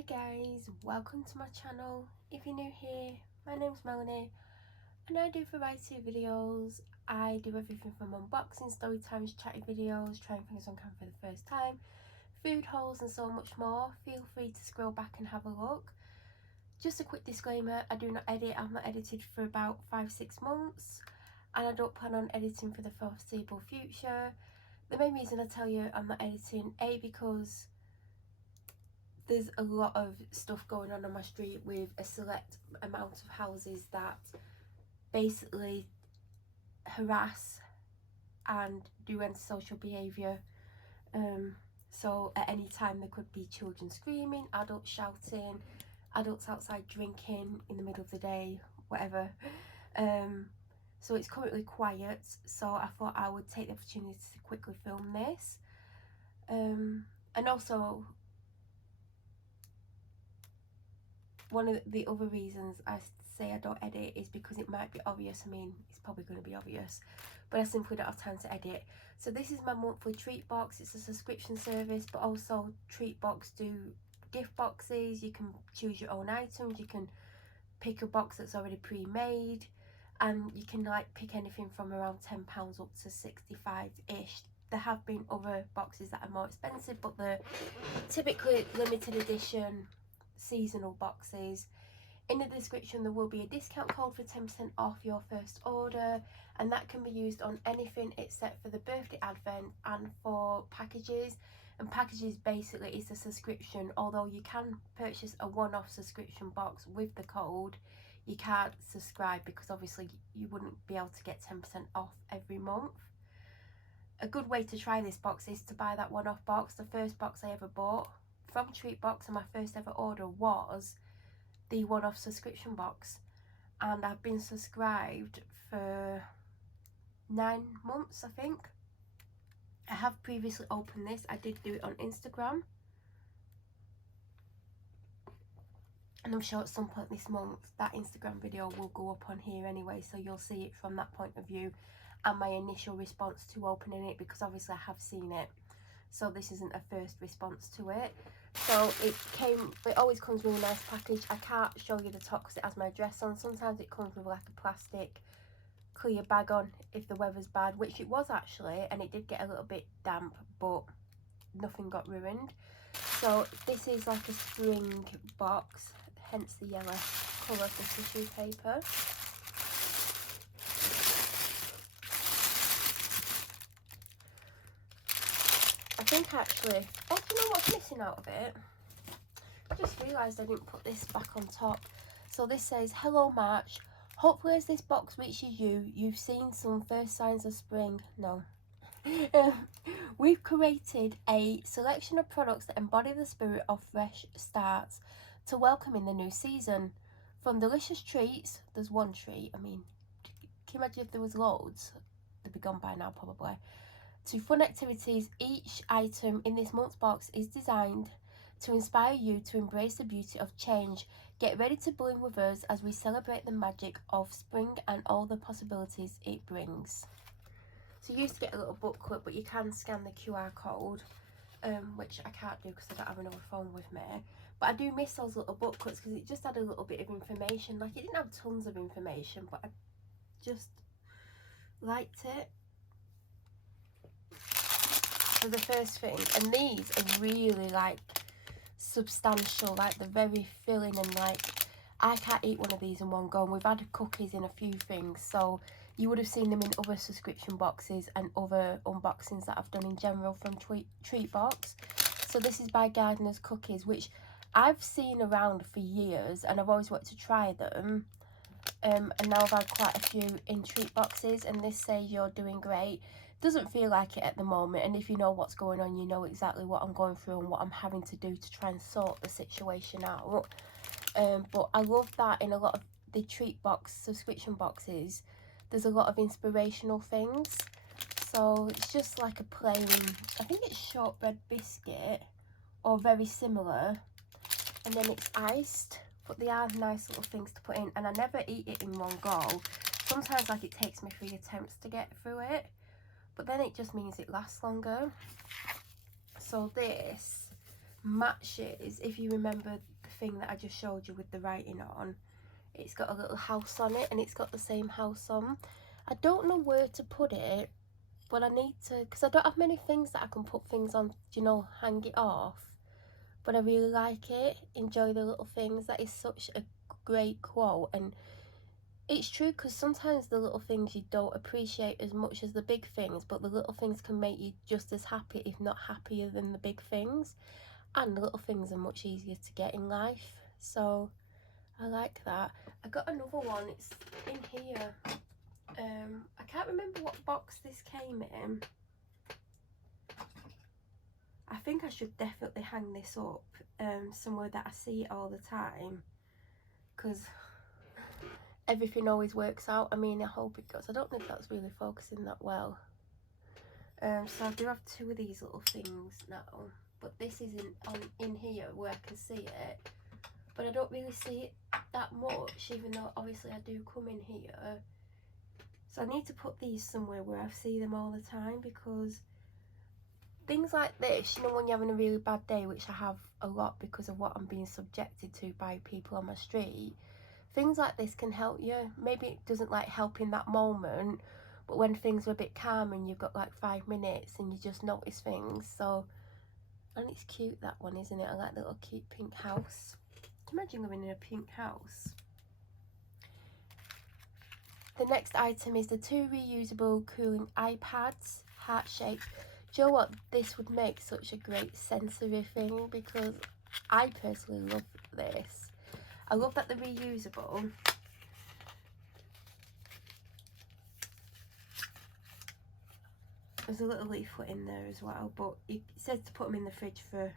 Hi guys, welcome to my channel. If you're new here, my name's Melanie and I do a variety of videos. I do everything from unboxing, story times, chatty videos, trying things on camera for the first time, food hauls and so much more. Feel free to scroll back and have a look. Just a quick disclaimer, I do not edit. I've not edited for about 5-6 months and I don't plan on editing for the foreseeable future. The main reason I tell you I'm not editing, A, because there's a lot of stuff going on my street with a select amount of houses that basically harass and do antisocial behaviour. So at any time there could be children screaming, adults shouting, adults outside drinking in the middle of the day, whatever. So it's currently quiet, so I thought I would take the opportunity to quickly film this. And also, one of the other reasons I say I don't edit is because it might be obvious. I mean, it's probably going to be obvious, but I simply don't have time to edit. So this is my monthly Treatbox. It's a subscription service, but also Treatbox do gift boxes. You can choose your own items. You can pick a box that's already pre-made, and you can like pick anything from around £10 up to 65-ish. There have been other boxes that are more expensive, but they're typically limited edition seasonal boxes. In the description there will be a discount code for 10% off your first order, and that can be used on anything except for the birthday advent and for packages. And packages basically is a subscription. Although you can purchase a one-off subscription box with the code, you can't subscribe because obviously you wouldn't be able to get 10% off every month. A good way to try this box is to buy that one-off box. The first box I ever bought from Treatbox and my first ever order was the one-off subscription box, and I've been subscribed for 9 months, I think. I have previously opened this. I did do it on Instagram, and I'm sure at some point this month that Instagram video will go up on here anyway, so you'll see it from that point of view and my initial response to opening it, because obviously I have seen it, so this isn't a first response to it. So it always comes with a nice package. I can't show you the top because it has my address on. Sometimes it comes with like a plastic clear bag on if the weather's bad, which it was actually, and it did get a little bit damp, but nothing got ruined. So this is like a spring box, hence the yellow colour for tissue paper. I think actually, do you know what's missing out of it? I just realised I didn't put this back on top. So this says, "Hello March, hopefully as this box reaches you, you've seen some first signs of spring." No. We've created a selection of products that embody the spirit of fresh starts to welcome in the new season. From delicious treats, there's one treat, I mean, can you imagine if there was loads? They'd be gone by now probably. To fun activities, each item in this month's box is designed to inspire you to embrace the beauty of change. Get ready to bloom with us as we celebrate the magic of spring and all the possibilities it brings. So you used to get a little booklet, but you can scan the QR code, which I can't do because I don't have another phone with me. But I do miss those little booklets because it just had a little bit of information. Like, it didn't have tons of information, but I just liked it. So the first thing, and these are really like substantial, like they're very filling, and like I can't eat one of these in one go. And we've had cookies in a few things, so you would have seen them in other subscription boxes and other unboxings that I've done in general from Treatbox. So this is by Gardener's Cookies, which I've seen around for years and I've always wanted to try them. And now I've had quite a few in Treatboxes, and this says "You're doing great." Doesn't feel like it at the moment, and if you know what's going on, you know exactly what I'm going through and what I'm having to do to try and sort the situation out. But I love that in a lot of the Treatbox subscription boxes, there's a lot of inspirational things. So it's just like a plain, I think it's shortbread biscuit or very similar, and then it's iced, but they are nice little things to put in, and I never eat it in one go. Sometimes like it takes me 3 attempts to get through it, but then it just means it lasts longer. So this matches, if you remember the thing that I just showed you with the writing on, it's got a little house on it, and it's got the same house on. I don't know where to put it, but I need to, because I don't have many things that I can put things on, you know, hang it off. But I really like it, enjoy the little things. That is such a great quote, and it's true, because sometimes the little things you don't appreciate as much as the big things, but the little things can make you just as happy, if not happier, than the big things. And the little things are much easier to get in life, so I like that. I got another one, it's in here. I can't remember what box this came in. I think I should definitely hang this up somewhere that I see it all the time, because everything always works out. I mean, I hope it does. I don't know if that's really focusing that well. So I do have two of these little things now, but this isn't in here where I can see it, but I don't really see it that much, even though obviously I do come in here. So I need to put these somewhere where I see them all the time, because things like this, you know, when you're having a really bad day, which I have a lot because of what I'm being subjected to by people on my street, things like this can help you. Maybe it doesn't like help in that moment, but when things are a bit calm and you've got like 5 minutes and you just notice things. So, and it's cute, that one, isn't it? I like the little cute pink house. Can you imagine living in a pink house? The next item is the 2 reusable cooling iPads, heart-shaped. Do you know what? This would make such a great sensory thing, because I personally love this. I love that they're reusable. There's a little leaflet in there as well, but it says to put them in the fridge for,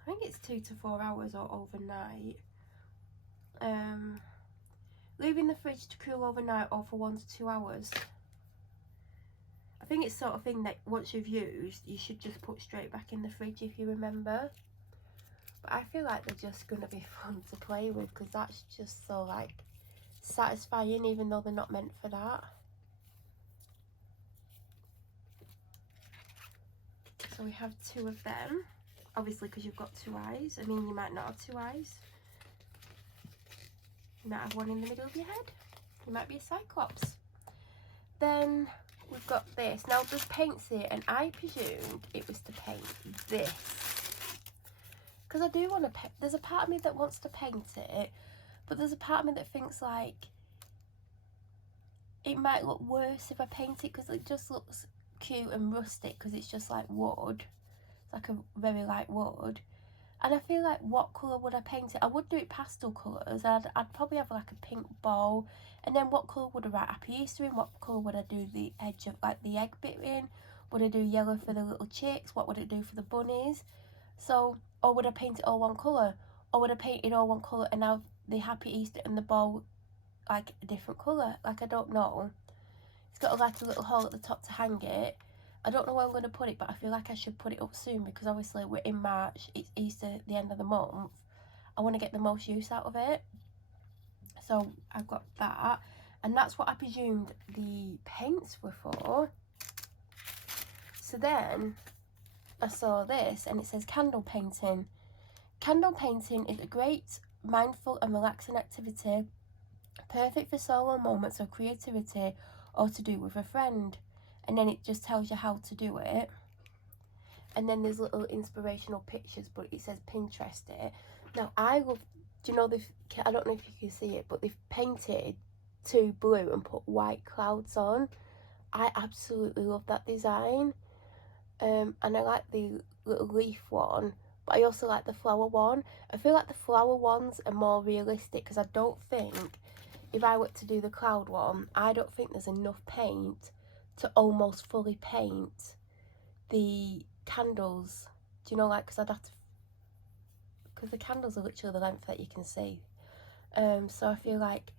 I think it's 2 to 4 hours or overnight. Leaving the fridge to cool overnight or for 1 to 2 hours. I think it's sort of thing that once you've used, you should just put straight back in the fridge, if you remember. But I feel like they're just going to be fun to play with, because that's just so like satisfying, even though they're not meant for that. So we have 2 of them, obviously, because you've got 2 eyes. I mean, you might not have 2 eyes. You might have one in the middle of your head. You might be a cyclops. Then we've got this. Now there's paints here, and I presumed it was to paint this, because I do want to paint. There's a part of me that wants to paint it, but there's a part of me that thinks like it might look worse if I paint it, because it just looks cute and rustic, because it's just like wood. It's like a very light wood. And I feel like, what colour would I paint it? I would do it pastel colours. I'd probably have like a pink bow. And then what colour would I write Happy Easter in? What colour would I do the edge of like the egg bit in? Would I do yellow for the little chicks? What would it do for the bunnies? So, or would I paint it all one colour? Or would I paint it all one colour and have the Happy Easter and the bow like a different colour? Like, I don't know. It's got like a little hole at the top to hang it. I don't know where I'm going to put it, but I feel like I should put it up soon, because obviously we're in March, it's Easter at the end of the month. I want to get the most use out of it. So I've got that, and that's what I presumed the paints were for. So then I saw this, and it says candle painting. Candle painting is a great mindful and relaxing activity, perfect for solo moments of creativity or to do with a friend. And then it just tells you how to do it. And then there's little inspirational pictures, but it says Pinterest it. Now I love, do you know, I don't know if you can see it, but they've painted 2 blue and put white clouds on. I absolutely love that design. And I like the little leaf one, but I also like the flower one. I feel like the flower ones are more realistic, because I don't think, if I were to do the cloud one, I don't think there's enough paint to almost fully paint the candles. Do you know, like, because I'd have to, because the candles are literally the length that you can see. So I feel like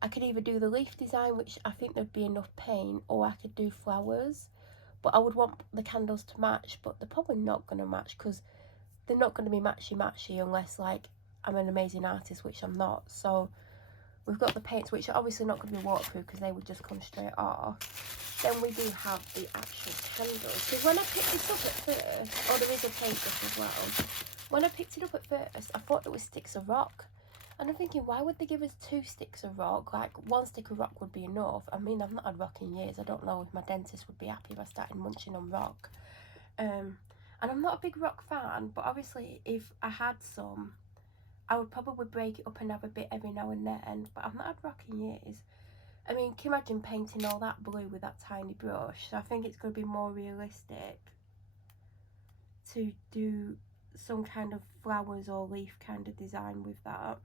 I could either do the leaf design, which I think there'd be enough paint, or I could do flowers. But I would want the candles to match, but they're probably not going to match, because they're not going to be matchy-matchy unless, like, I'm an amazing artist, which I'm not. So We've got the paints, which are obviously not going to be waterproof because they would just come straight off. Then we do have the actual candles. Because when I picked this up at first, oh, there is a paint brush as well. When I picked it up at first, I thought it was sticks of rock. And I'm thinking, why would they give us 2 sticks of rock? Like, 1 stick of rock would be enough. I mean, I've not had rock in years. I don't know if my dentist would be happy if I started munching on rock. And I'm not a big rock fan, but obviously if I had some, I would probably break it up and have a bit every now and then. But I've not had rock in years. I mean, can you imagine painting all that blue with that tiny brush? So I think it's going to be more realistic to do some kind of flowers or leaf kind of design with that.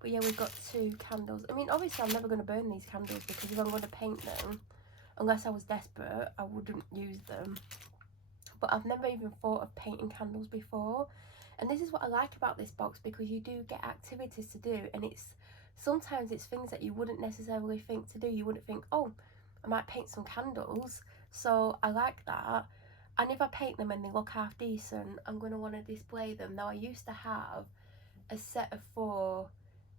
But yeah, we've got 2 candles. I mean, obviously I'm never going to burn these candles because if I'm going to paint them, unless I was desperate, I wouldn't use them. But I've never even thought of painting candles before. And this is what I like about this box, because you do get activities to do, and sometimes it's things that you wouldn't necessarily think to do. You wouldn't think, oh, I might paint some candles. So I like that. And if I paint them and they look half decent, I'm going to want to display them. Now, I used to have a set of 4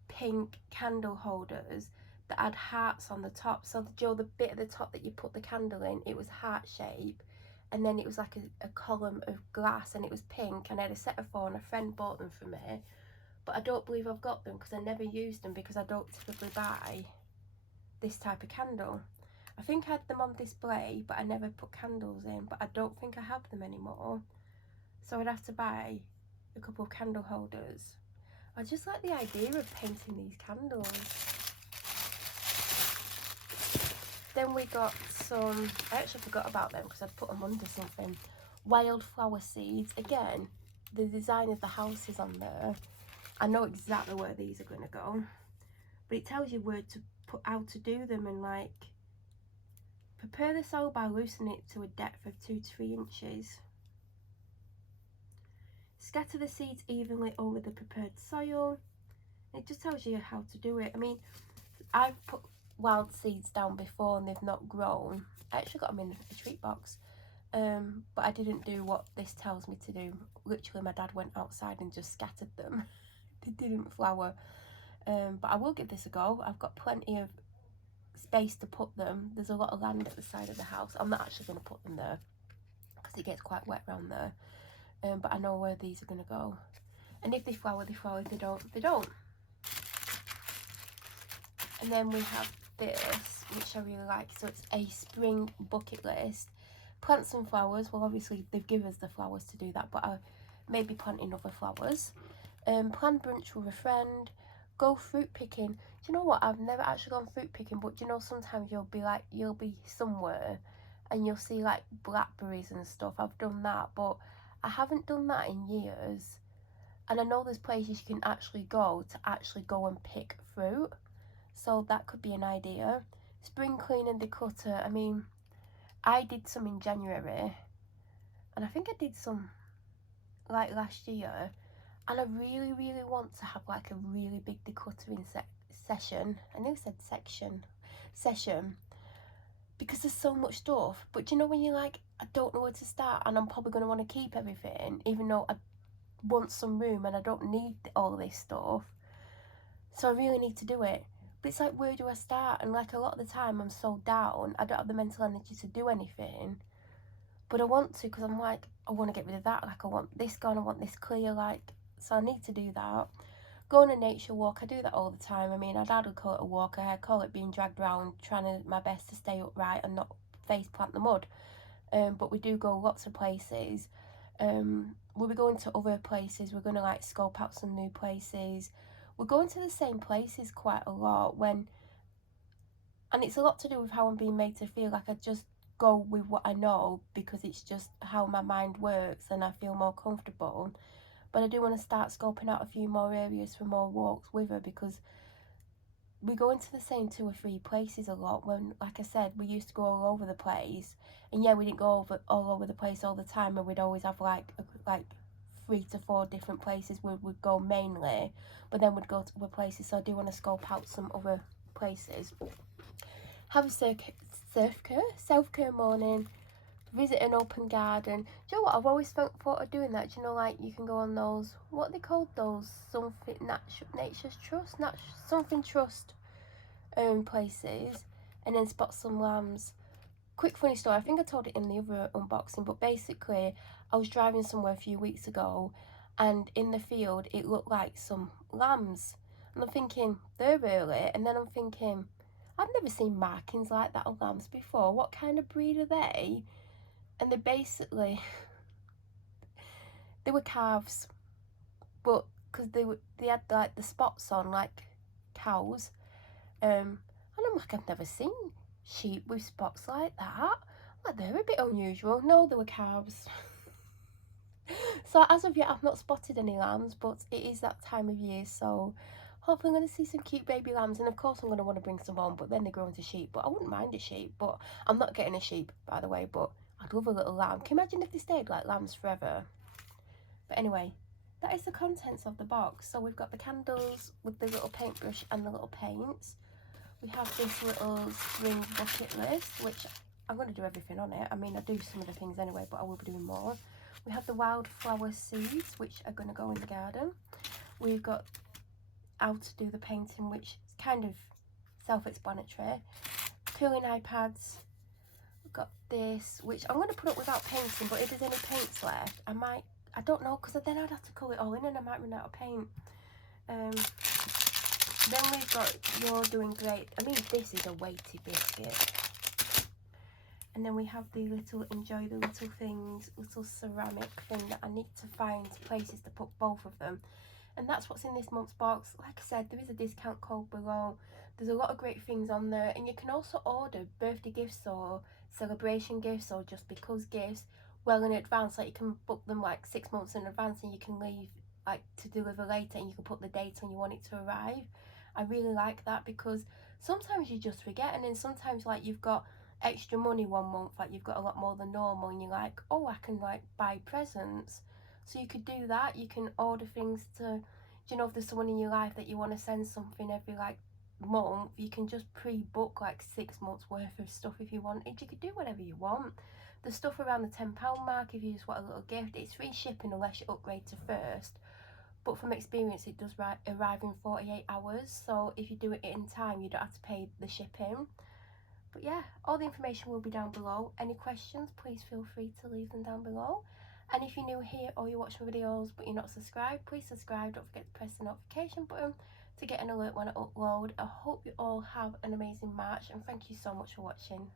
pink candle holders that had hearts on the top. So the bit at the top that you put the candle in, it was heart shape, and then it was like a column of glass, and it was pink, and I had a set of 4 and a friend bought them for me. But I don't believe I've got them because I never used them, because I don't typically buy this type of candle. I think I had them on display, but I never put candles in, but I don't think I have them anymore. So I'd have to buy a couple of candle holders. I just like the idea of painting these candles. Then we got some, I actually forgot about them because I'd put them under something. Wildflower seeds. Again, the design of the house is on there. I know exactly where these are going to go. But it tells you where to put, how to do them, and like, prepare the soil by loosening it to a depth of 2 to 3 inches. Scatter the seeds evenly over the prepared soil. It just tells you how to do it. I mean, I've put wild seeds down before and they've not grown. I actually got them in a treat box, but I didn't do what this tells me to do. Literally, my dad went outside and just scattered them. They didn't flower, but I will give this a go. I've got plenty of space to put them. There's a lot of land at the side of the house. I'm not actually going to put them there because it gets quite wet around there, but I know where these are going to go. And if they flower, they flower. If they don't, they don't. And then we have this, which I really like. So it's a spring bucket list. Plant some flowers. Well, obviously they've given us the flowers to do that, but I may be planting other flowers. Plan brunch with a friend. Go fruit picking. Do you know what? I've never actually gone fruit picking, but do you know, sometimes you'll be somewhere and you'll see like blackberries and stuff. I've done that, but I haven't done that in years. And I know there's places you can actually go and pick fruit. So that could be an idea. Spring clean and declutter. I mean, I did some in January, and I think I did some like last year, and I really want to have like a really big decluttering session. I nearly said session, because there's so much stuff. But you know, when you're like, I don't know where to start, and I'm probably going to want to keep everything, even though I want some room and I don't need all this stuff, so I really need to do it. But it's like, where do I start? And like, a lot of the time I'm so down, I don't have the mental energy to do anything. But I want to, because I'm like, I want to get rid of that. Like, I want this gone, I want this clear, like, so I need to do that. Go on a nature walk. I do that all the time. I mean, I'd call it a walk. I call it being dragged around, trying my best to stay upright and not face plant the mud. But we do go lots of places. We'll be going to other places. We're going to like scope out some new places. We're going to the same places quite a lot, and it's a lot to do with how I'm being made to feel. Like, I just go with what I know because it's just how my mind works and I feel more comfortable. But I do want to start scoping out a few more areas for more walks with her, because we go into the same 2 or 3 places a lot, when, like I said, we used to go all over the place. And yeah, we didn't go all over the place all the time, and we'd always have like 3 to 4 different places where we'd go mainly, but then we'd go to other places. So I do want to scope out some other places. Have a self-care morning. visit an open garden. Do you know what, I've always thought of doing that. Do you know, like, you can go on those, what are they called, those something nature's trust, something trust places, and then spot some lambs. Quick funny story, I think I told it in the other unboxing, but basically I was driving somewhere a few weeks ago, and in the field it looked like some lambs, and I'm thinking they're early, and then I'm thinking I've never seen markings like that on lambs before. What kind of breed are they? And they basically they were calves, but because they had like the spots on like cows, and I'm like, I've never seen sheep with spots like that. Like, they're a bit unusual. No, they were calves. So as of yet, I've not spotted any lambs, but it is that time of year, so hopefully I'm going to see some cute baby lambs, and of course I'm going to want to bring some on, but then they grow into sheep. But I wouldn't mind a sheep, but I'm not getting a sheep, by the way, but I'd love a little lamb. Can you imagine if they stayed like lambs forever? But anyway, that is the contents of the box. So we've got the candles with the little paintbrush and the little paints. We have this little spring bucket list, which I'm going to do everything on it. I mean, I do some of the things anyway, but I will be doing more. We have the wildflower seeds, which are going to go in the garden. We've got how to do the painting, which is kind of self-explanatory. Curling iPads. We've got this, which I'm going to put up without painting, but if there's any paints left, I don't know, because then I'd have to colour it all in and I might run out of paint. Then we've got You're Doing Great. I mean, this is a weighty biscuit. And then we have the little Enjoy the Little Things, little ceramic thing that I need to find places to put both of them. And that's what's in this month's box. Like I said, there is a discount code below. There's a lot of great things on there. And you can also order birthday gifts or celebration gifts or just because gifts well in advance. Like, you can book them like 6 months in advance, and you can leave like to deliver later, and you can put the date when you want it to arrive. I really like that, because sometimes you just forget, and then sometimes like you've got extra money one month, like you've got a lot more than normal, and you're like, oh, I can like buy presents. So you could do that. You can order things to, you know, if there's someone in your life that you want to send something every like month, you can just pre-book like 6 months worth of stuff if you wanted. You could do whatever you want. The stuff around the £10 mark, if you just want a little gift, it's free shipping unless you upgrade to first. But from experience, it does arrive in 48 hours. So if you do it in time, you don't have to pay the shipping. But yeah, all the information will be down below. Any questions, please feel free to leave them down below. And if you're new here or you watch my videos but you're not subscribed, please subscribe. Don't forget to press the notification button to get an alert when I upload. I hope you all have an amazing March, and thank you so much for watching.